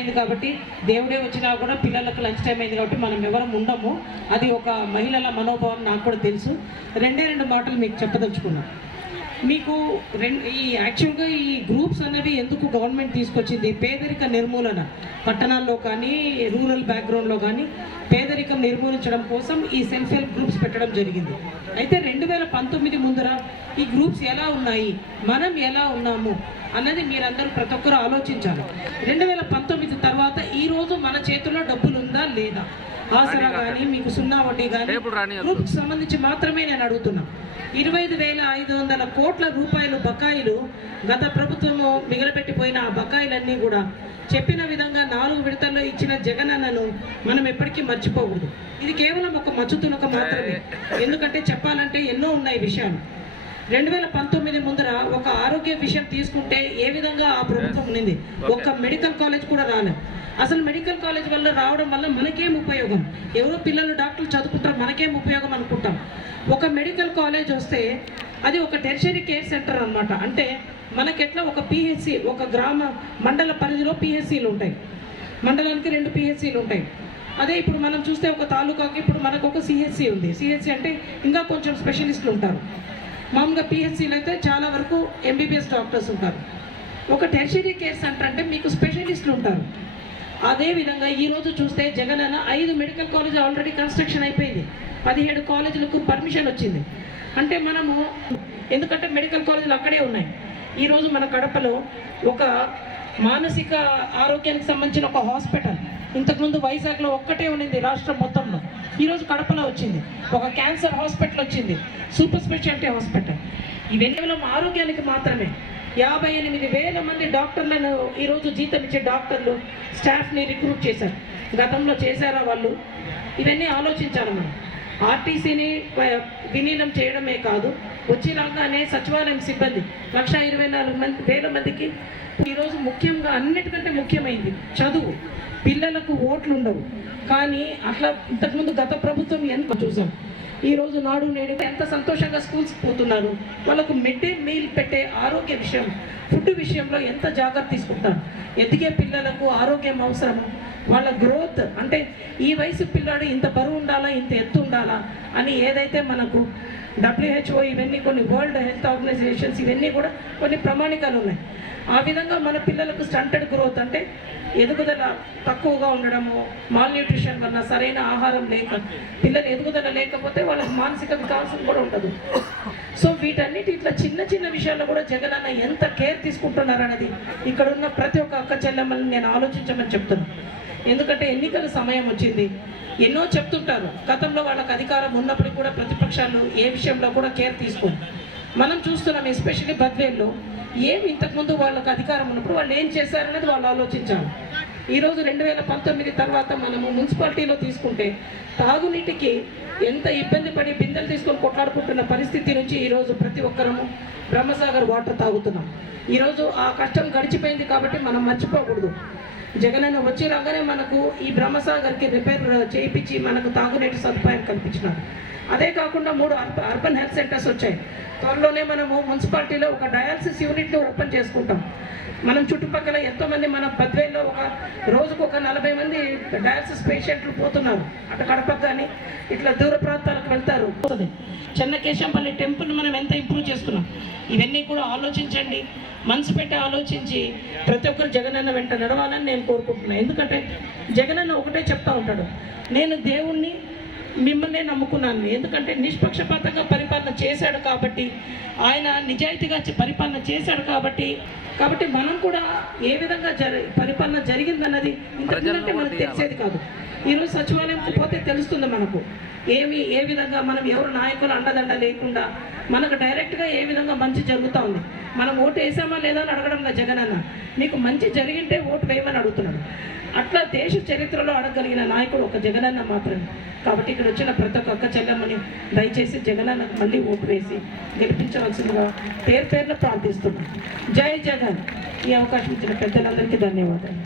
అయింది కాబట్టి దేవుడే వచ్చినా కూడా పిల్లలకు లంచ్ టైం అయింది కాబట్టి మనం ఎవరం ఉండము. అది ఒక మహిళల మనోభావం నాకు కూడా తెలుసు. రెండు మాటలు మీకు చెప్పదలుచుకున్నాం. మీకు యాక్చువల్గా ఈ గ్రూప్స్ అనేవి ఎందుకు గవర్నమెంట్ తీసుకొచ్చింది? పేదరిక నిర్మూలన, పట్టణాల్లో కానీ రూరల్ బ్యాక్గ్రౌండ్లో కానీ పేదరికం నిర్మూలించడం కోసం ఈ సెల్ఫ్ హెల్ప్ గ్రూప్స్ పెట్టడం జరిగింది. అయితే 2019 ముందర ఈ గ్రూప్స్ ఎలా ఉన్నాయి, మనం ఎలా ఉన్నాము అన్నది మీరందరూ ప్రతి ఒక్కరూ ఆలోచించాలి. 2019 తర్వాత ఈరోజు మన చేతుల్లో డబ్బులు ఉందా లేదా, ఆసరా కానీ మీకు సున్నా వడ్డీ కానీ గ్రూప్కి సంబంధించి మాత్రమే నేను అడుగుతున్నా. 25,500 కోట్ల రూపాయలు బకాయిలు గత ప్రభుత్వము మిగిలిపెట్టిపోయిన ఆ బకాయిలన్నీ కూడా చెప్పిన విధంగా 4 విడతల్లో ఇచ్చిన జగనన్నను మనం ఎప్పటికీ మర్చిపోకూడదు. ఇది కేవలం ఒక మచ్చుతునక మాత్రమే. ఎందుకంటే చెప్పాలంటే ఎన్నో ఉన్నాయి విషయాలు. 2019 ముందర ఒక ఆరోగ్య విషయం తీసుకుంటే ఏ విధంగా ఆ ప్రభుత్వం ఉన్నింది, ఒక్క మెడికల్ కాలేజ్ కూడా రాలేదు. అసలు మెడికల్ కాలేజ్ వల్ల రావడం వల్ల మనకేం ఉపయోగం? ఎవరో పిల్లలు డాక్టర్లు చదువుకుంటారు, మనకేం ఉపయోగం అనుకుంటాం. ఒక మెడికల్ కాలేజ్ వస్తే అది ఒక టెర్షరీ కేర్ సెంటర్ అనమాట. అంటే మనకెట్లా ఒక పిహెచ్సి, ఒక గ్రామ మండల పరిధిలో పిహెచ్సిలు ఉంటాయి, మండలానికి 2 పిహెచ్సిలు ఉంటాయి. అదే ఇప్పుడు మనం చూస్తే ఒక తాలూకాకి ఇప్పుడు మనకు ఒక సిహెచ్సి ఉంది. సిహెచ్సి అంటే ఇంకా కొంచెం స్పెషలిస్టులు ఉంటారు. మామూలుగా పిహెచ్సిలు అయితే చాలా వరకు ఎంబీబీఎస్ డాక్టర్స్ ఉంటారు. ఒక టెర్షరీ కేర్ సెంటర్ అంటే మీకు స్పెషలిస్టులు ఉంటారు. అదేవిధంగా ఈరోజు చూస్తే Jagananna 5 medical college already construction అయిపోయింది, 17 కాలేజీలకు పర్మిషన్ వచ్చింది. అంటే మనము ఎందుకంటే మెడికల్ కాలేజీలు అక్కడే ఉన్నాయి. ఈరోజు మన కడపలో ఒక మానసిక ఆరోగ్యానికి సంబంధించిన ఒక హాస్పిటల్ ఇంతకుముందు వైజాగ్లో ఒక్కటే ఉన్నింది రాష్ట్రం మొత్తంలో, ఈరోజు కడపలో వచ్చింది. ఒక క్యాన్సర్ హాస్పిటల్ వచ్చింది, సూపర్ స్పెషాలిటీ హాస్పిటల్. ఇవన్నీ ఆరోగ్యానికి మాత్రమే. 58,000 మంది డాక్టర్లను ఈరోజు జీతం ఇచ్చే డాక్టర్లు స్టాఫ్ని రిక్రూట్ చేశారు. గతంలో చేశారా వాళ్ళు? ఇవన్నీ ఆలోచించాలి మనం. ఆర్టీసీని విలీనం చేయడమే కాదు, వచ్చి రాగానే సచివాలయం సిబ్బంది 124,000 మందికి ఈరోజు ముఖ్యంగా అన్నిటికంటే ముఖ్యమైనది చదువు. పిల్లలకు ఓట్లు ఉండవు, కానీ అట్లా ఇంతకుముందు గత ప్రభుత్వం ఎంత చూసాం. ఈరోజు నాడు నేడు ఎంత సంతోషంగా స్కూల్స్కి పోతున్నారు. వాళ్ళకు మిడ్ డే మీల్ పెట్టే ఆరోగ్య విషయం, ఫుడ్ విషయంలో ఎంత జాగ్రత్త తీసుకుంటారు. ఎదిగే పిల్లలకు ఆరోగ్యం అవసరము. వాళ్ళ గ్రోత్ అంటే ఈ వయసు పిల్లాడు ఇంత బరువు ఉండాలా, ఇంత ఎత్తు ఉండాలా అని ఏదైతే మనకు WHO ఇవన్నీ కొన్ని వరల్డ్ హెల్త్ ఆర్గనైజేషన్స్ ఇవన్నీ కూడా కొన్ని ప్రమాణికాలు ఉన్నాయి. ఆ విధంగా మన పిల్లలకు స్టంటెడ్ గ్రోత్ అంటే ఎదుగుదల తక్కువగా ఉండడము, మాల్ న్యూట్రిషన్ వల్ల సరైన ఆహారం లేక పిల్లలు ఎదుగుదల లేకపోతే వాళ్ళకి మానసిక వికాసం కూడా ఉండదు. సో వీటన్నిటి ఇట్లా చిన్న విషయాల్లో కూడా జగనన్న ఎంత కేర్ తీసుకుంటున్నారు అనేది ఇక్కడ ఉన్న ప్రతి ఒక్క అక్క చెల్లెమ్మల్ని నేను ఆలోచించమని చెప్తున్నాను. ఎందుకంటే ఎన్నికల సమయం వచ్చింది, ఎన్నో చెప్తుంటారు. గతంలో వాళ్ళకి అధికారం ఉన్నప్పటికీ కూడా ప్రతిపక్షాలు ఏ విషయంలో కూడా కేర్ తీసుకోరు. మనం చూస్తున్నాం ఎస్పెషల్లీ బద్వేల్లో ఏమి ఇంతకుముందు వాళ్ళకి అధికారం ఉన్నప్పుడు వాళ్ళు ఏం చేశారనేది వాళ్ళు ఆలోచించాలి. ఈరోజు 2019 తర్వాత మనము మున్సిపాలిటీలో తీసుకుంటే తాగునీటికి ఎంత ఇబ్బంది పడి బిందెలు తీసుకొని కొట్లాడుకుంటున్న పరిస్థితి నుంచి ఈరోజు ప్రతి ఒక్కరము బ్రహ్మసాగర్ వాటర్ తాగుతున్నాం. ఈరోజు ఆ కష్టం గడిచిపోయింది కాబట్టి మనం మర్చిపోకూడదు. జగనన్న వచ్చి రాగానే మనకు ఈ బ్రహ్మసాగర్కి రిపేర్ చేయించి మనకు తాగునీటి సదుపాయం కల్పించినారు. అదే కాకుండా 3 అర్బన్ హెల్త్ సెంటర్స్ వచ్చాయి. త్వరలోనే మనము మున్సిపాలిటీలో ఒక డయాలసిస్ యూనిట్ని ఓపెన్ చేసుకుంటాం. మనం చుట్టుపక్కల ఎంతోమంది మన బద్వేల్లో ఒక రోజుకు ఒక 40 మంది డయాలసిస్ పేషెంట్లు పోతున్నారు. అటు కడపకు కానీ ఇట్లా దూర ప్రాంతాలకు వెళ్తారు. చెన్నకేశంపల్లి టెంపుల్ మనం ఎంత ఇంప్రూవ్ చేస్తున్నాం. ఇవన్నీ కూడా ఆలోచించండి, మనసు పెట్టి ఆలోచించి ప్రతి ఒక్కరు జగనన్న వెంట నడవాలని నేను కోరుకుంటున్నాను. ఎందుకంటే జగనన్న ఒకటే చెప్తా ఉంటాడు, నేను దేవుణ్ణి మిమ్మల్నే నమ్ముకున్నాను. ఎందుకంటే నిష్పక్షపాతంగా పరిపాలన చేశాడు కాబట్టి, ఆయన నిజాయితీగా పరిపాలన చేశాడు కాబట్టి మనం కూడా ఏ విధంగా పరిపాలన జరిగిందన్నది ఇంతకంటే మనకు తెలిసేది కాదు. ఈరోజు సచివాలయంకి పోతే తెలుస్తుంది మనకు ఏ విధంగా మనం ఎవరు నాయకులు అండదండ లేకుండా మనకు డైరెక్ట్గా ఏ విధంగా మంచి జరుగుతూ ఉంది. మనం ఓటు వేసామా లేదా అని అడగడంలో జగనన్న మీకు మంచి జరిగింటే ఓటు వేయమని అడుగుతున్నాడు. అట్లా దేశ చరిత్రలో అడగలిగిన నాయకుడు ఒక జగనన్న మాత్రమే. కాబట్టి ఇక్కడ వచ్చిన ప్రతి ఒక్క అక్క చెల్లెమ్మని దయచేసి జగనన్న మళ్ళీ ఓటు వేసి గెలిపించవలసిందిగా పేరున ప్రార్థిస్తున్నాను. జై జగన్. ఈ అవకాశం ఇచ్చిన పెద్దలందరికీ ధన్యవాదాలు.